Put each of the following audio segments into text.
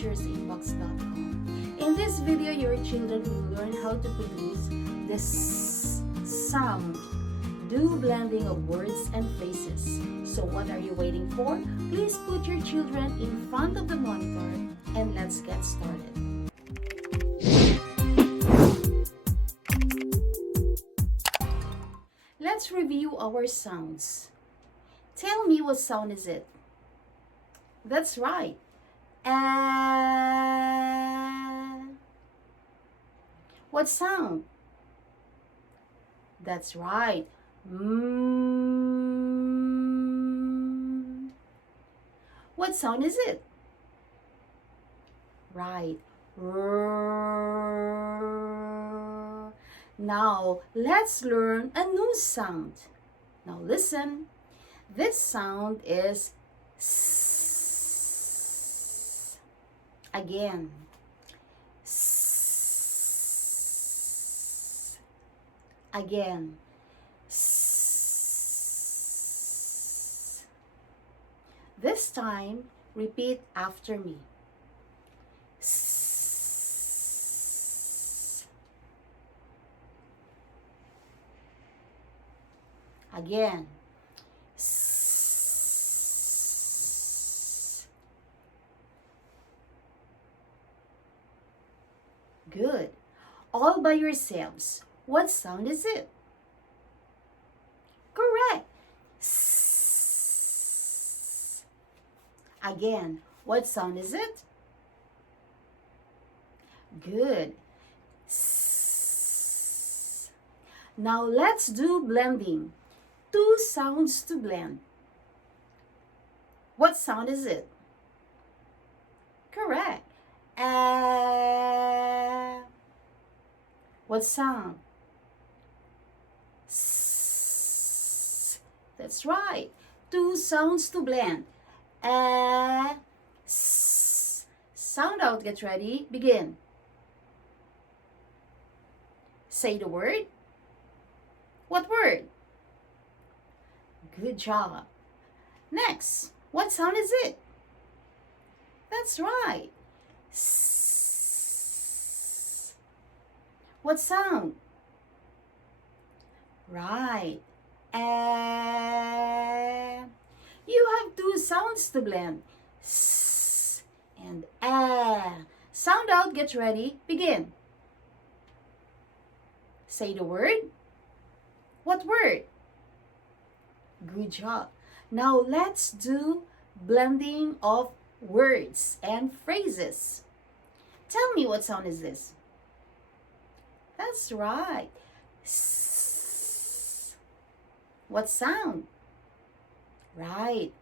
teachersinbox.com. In this video, your children will learn how to produce this sound. Do blending of words and phrases. So what are you waiting for? Please put your children in front of the monitor and let's get started. Let's review our sounds. Tell me, what sound is it? That's right. What sound? That's right. What sound is it? Right. Now, let's learn a new sound. Now, listen. This sound is S. Again. S. Again. S. This time, repeat after me. S. Again. S. Good. All by yourselves. What sound is it? Correct. S. Again, what sound is it? Good. S. Now let's do blending. Two sounds to blend. What sound is it? Correct. What sound? S. That's right. Two sounds to blend. S. Sound out, get ready, begin. Say the word. What word? Good job. Next, what sound is it? That's right. S. What sound? Right. You have two sounds to blend. S and Sound out, get ready, begin. Say the word. What word? Good job. Now let's do blending of words and phrases. Tell me, what sound is this? That's right. S. What sound? Right.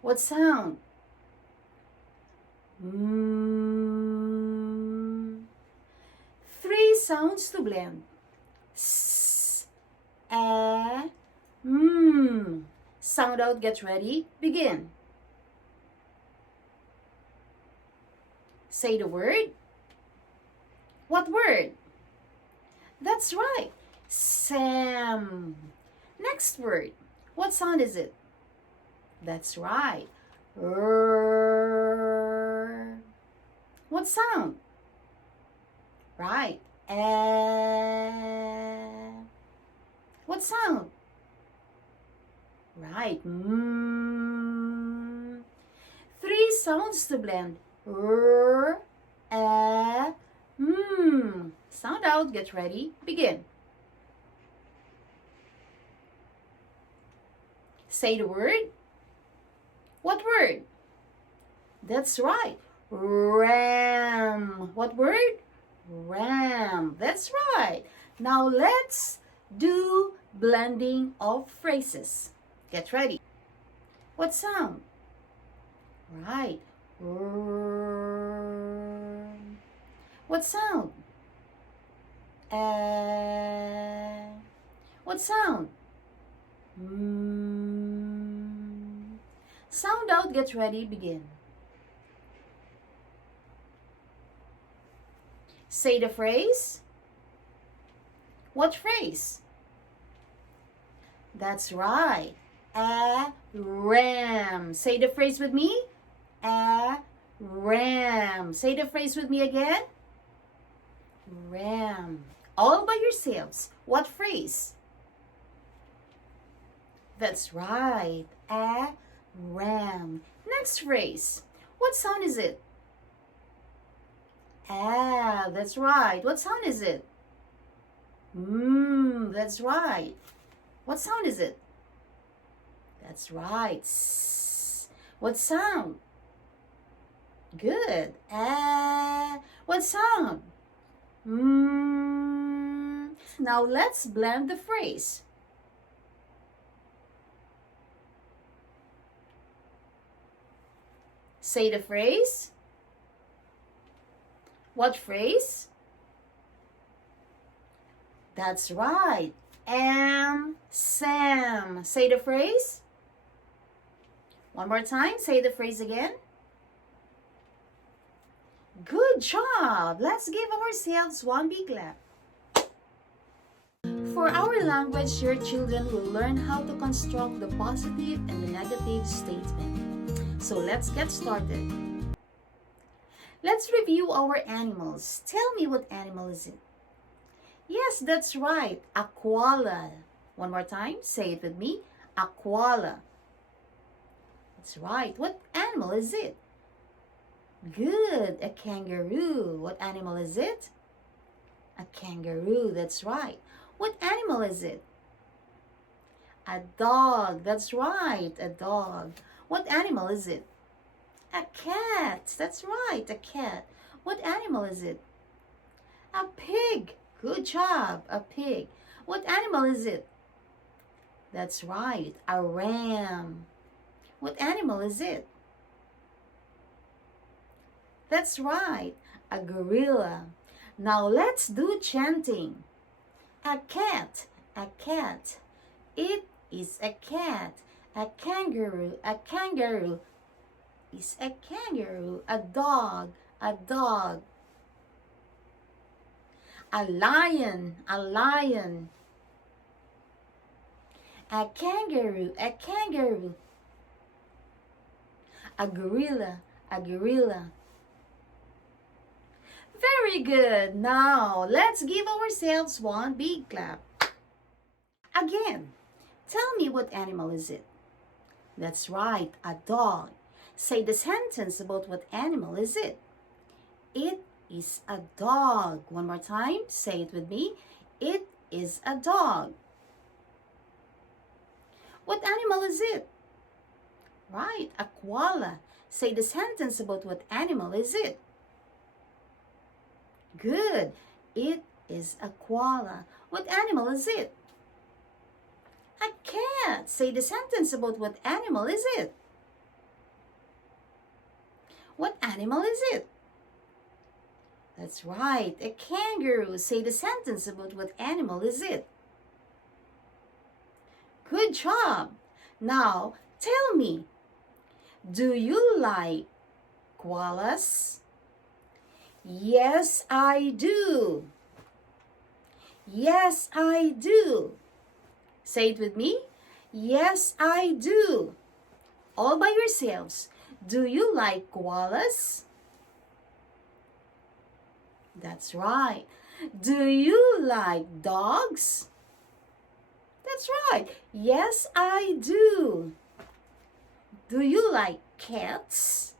What sound? Three sounds to blend. S, Sound out, get ready, begin. Say the word. What word? That's right. Sam. Next word. What sound is it? That's right. What sound? Right. What sound? Right. Three sounds to blend. Sound out, get ready, begin. Say the word. What word? That's right. Ram. What word? Ram. That's right. Now let's do blending of phrases. Get ready. What sound? Right. What sound? What sound? Sound out, get ready, begin. Say the phrase. What phrase? That's right. A ram. Say the phrase with me. A ram. Say the phrase with me again. Ram. All by yourselves. What phrase? That's right. A ram. Next phrase. What sound is it? Ah, that's right. What sound is it? That's right. What sound is it? That's right. S. What sound? Good. Ah. What sound? Now let's blend the phrase. Say the phrase. What phrase? That's right. Am, Sam. Say the phrase. One more time. Say the phrase again. Good job. Let's give ourselves one big clap. For our language, your children will learn how to construct the positive and the negative statement. So let's get started. Let's review our animals. Tell me, what animal is it? Yes, that's right. A koala. One more time. Say it with me. A koala. That's right. What animal is it? Good. A kangaroo. What animal is it? A kangaroo. That's right. What animal is it? A dog. That's right. A dog. What animal is it? A cat. That's right. A cat. What animal is it? A pig. Good job. A pig. What animal is it? That's right. A ram. What animal is it? That's right. A gorilla. Now let's do chanting. A cat. A cat. It is a cat. A kangaroo. A kangaroo is a kangaroo. A dog. A dog. A lion. A lion. A kangaroo. A kangaroo. A gorilla. A gorilla. Very good. Now, let's give ourselves one big clap. Again, tell me, what animal is it? That's right, a dog. Say the sentence about what animal is it. It is a dog. One more time, say it with me. It is a dog. What animal is it? Right, a koala. Say the sentence about what animal is it. Good. It is a koala. What animal is it? A cat. Say the sentence about what animal is it. What animal is it? That's right, a kangaroo. Say the sentence about what animal is it. Good job. Now, tell me, do you like koalas? Yes, I do. Yes, I do. Say it with me. Yes, I do. All by yourselves. Do you like koalas? That's right. Do you like dogs? That's right. Yes, I do. Do you like cats?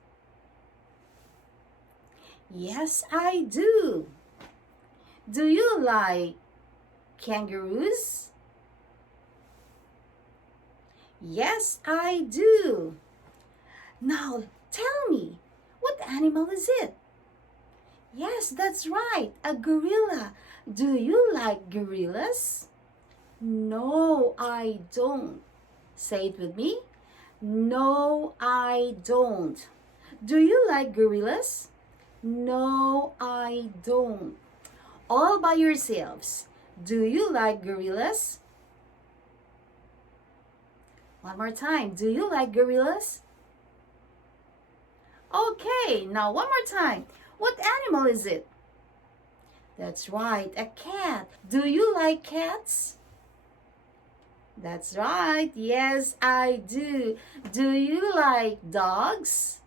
Yes, I do. Do you like kangaroos? Yes, I do. Now, tell me, what animal is it? Yes, that's right, a gorilla. Do you like gorillas? No, I don't. Say it with me. No, I don't. Do you like gorillas? No, I don't. All by yourselves. Do you like gorillas? One more time. Do you like gorillas? Okay, now one more time. What animal is it? That's right, a cat. Do you like cats? That's right. Yes, I do. Do you like dogs?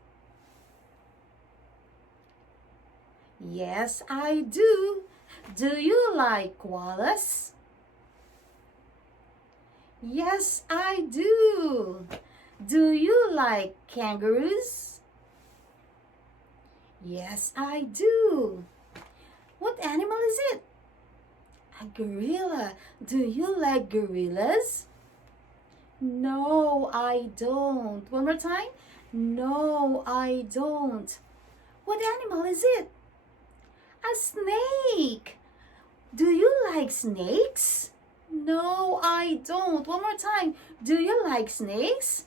Yes, I do. Do you like koalas? Yes, I do. Do you like kangaroos? Yes, I do. What animal is it? A gorilla. Do you like gorillas? No, I don't. One more time. No, I don't. What animal is it? A snake. Do you like snakes? No, I don't. One more time. Do you like snakes?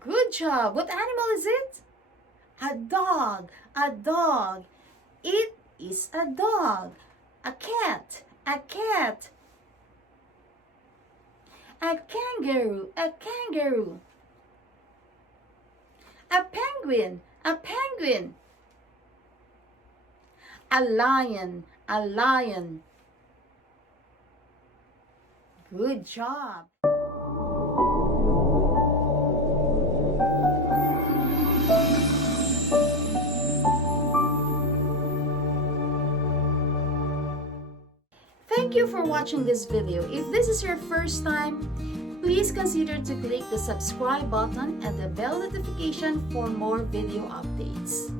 Good job. What animal is it? A dog. A dog. It is a dog. A cat. A cat. A kangaroo. A kangaroo. A penguin. A penguin. A lion. A lion. Good job. Thank you for watching this video. If this is your first time, please consider to click the subscribe button and the bell notification for more video updates.